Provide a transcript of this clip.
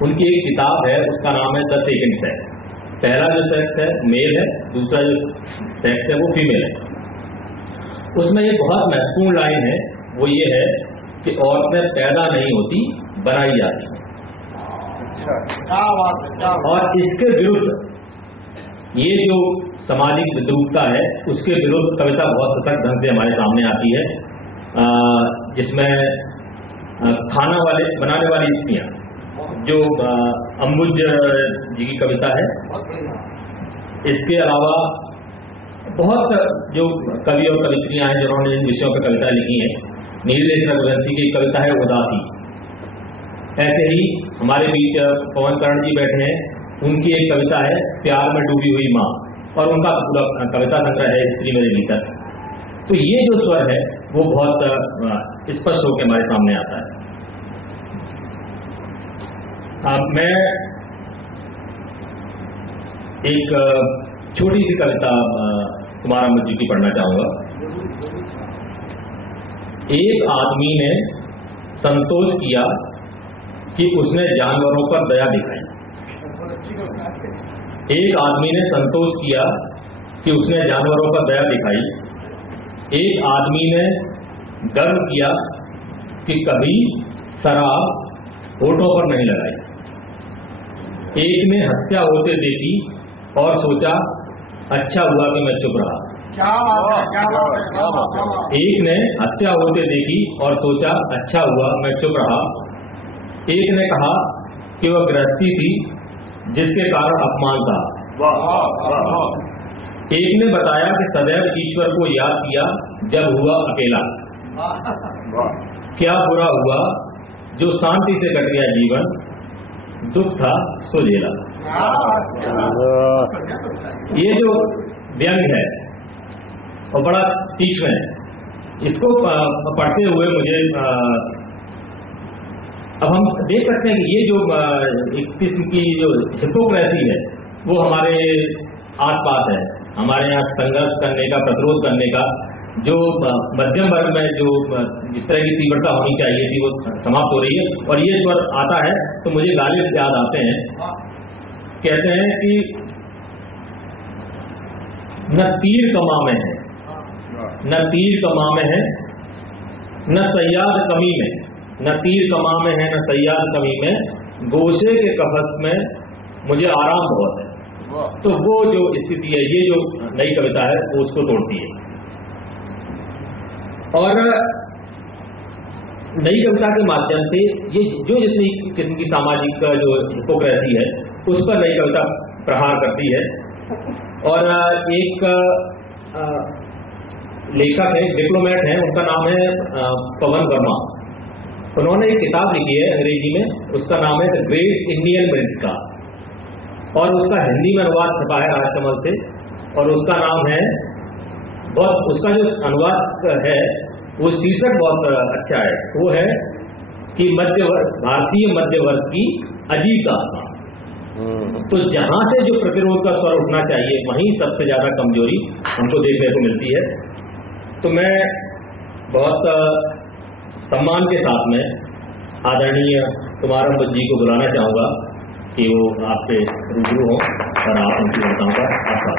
उनकी एक किताब है, उसका नाम है द सेकंड सेक्स। पहला जो सेक्स है मेल है, दूसरा जो सेक्स है वो फीमेल है। उसमें एक बहुत महत्वपूर्ण लाइन है, वो ये है कि औरतें पैदा नहीं होती, बनाई जाती हैं। और इसके विरुद्ध ये जो सामाजिक विद्रूपता है, उसके विरुद्ध कविता बहुत सतर्क ढंग से हमारे सामने आती है, जिसमें खाना बनाने वाली स्त्रियां, जो अंबुज जी की कविता है। इसके अलावा बहुत जो कवि और कवित्रियां हैं जिन्होंने इन विषयों पर कविता लिखी है। नीलेश रघुवंशी की कविता है उदासी। ऐसे ही हमारे बीच पवन करण जी बैठे हैं, उनकी एक कविता है प्यार में डूबी हुई माँ, और उनका पूरा कविता संग्रह है स्त्री मेरे भीतर। तो ये जो स्वर है वो बहुत स्पष्ट होकर हमारे सामने आता है। मैं एक छोटी सी कविता कुमार अम्बुज जी की पढ़ना चाहूंगा। एक आदमी ने संतोष किया कि उसने जानवरों पर दया दिखाई। एक आदमी ने संतोष किया कि उसने जानवरों पर दया दिखाई। एक आदमी ने गर्व किया कि कभी शराब होठों पर नहीं लगाई। एक ने हत्या होते देखी और सोचा अच्छा हुआ कि मैं चुप रहा। एक ने हत्या होते देखी और सोचा अच्छा हुआ मैं चुप रहा। एक ने कहा कि वह गृहस्थी थी जिसके कारण अपमान था। एक ने बताया कि सदैव ईश्वर को याद किया जब हुआ अकेला। क्या बुरा हुआ जो शांति से कट गया जीवन, दुख था सो झेला। ये जो व्यंग है और बड़ा तीक्ष्ण है, इसको पढ़ते हुए मुझे अब हम देख सकते हैं कि ये जो एक किस्म की जो हिपोक्रेसी है वो हमारे आसपास है। हमारे यहाँ संघर्ष करने का, प्रतिरोध करने का जो मध्यम वर्ग में जो जिस तरह की तीव्रता होनी चाहिए थी वो समाप्त हो रही है। और ये स्वर आता है तो मुझे गालिब याद आते हैं। कहते हैं कि न तीर कमा में है, न तीर कमा में है, न सयाद कमी में, न तीर कमा में है न सयाद कमी में, गोशे के कफस में मुझे आराम बहुत है। तो वो जो स्थिति है, ये जो नई कविता है वो उसको तोड़ती है। और नई कविता के माध्यम से ये जो जितनी किस्म की सामाजिक जो हिपोक्रेसी है उस पर नई कविता प्रहार करती है। और एक लेखक है, डिप्लोमेट है, उनका नाम है पवन वर्मा। उन्होंने एक किताब लिखी है अंग्रेजी में, उसका नाम है द ग्रेट इंडियन मिनिस्टर, और उसका हिंदी में अनुवाद छपा है राजकमल से, और उसका नाम है बहुत, उसका जो अनुवाद है वो शीर्षक बहुत अच्छा है। वो है कि भारतीय मध्य वर्ग की अजीब दास्तां। तो जहां से जो प्रतिरोध का स्वर उठना चाहिए वहीं सबसे ज्यादा कमजोरी हमको देखने को मिलती है। तो मैं बहुत सम्मान के साथ में आदरणीय कुमार अम्बुज जी को बुलाना चाहूंगा कि वो आपसे रूबरू हों और आप उनकी वार्ताओं का आस्वाद।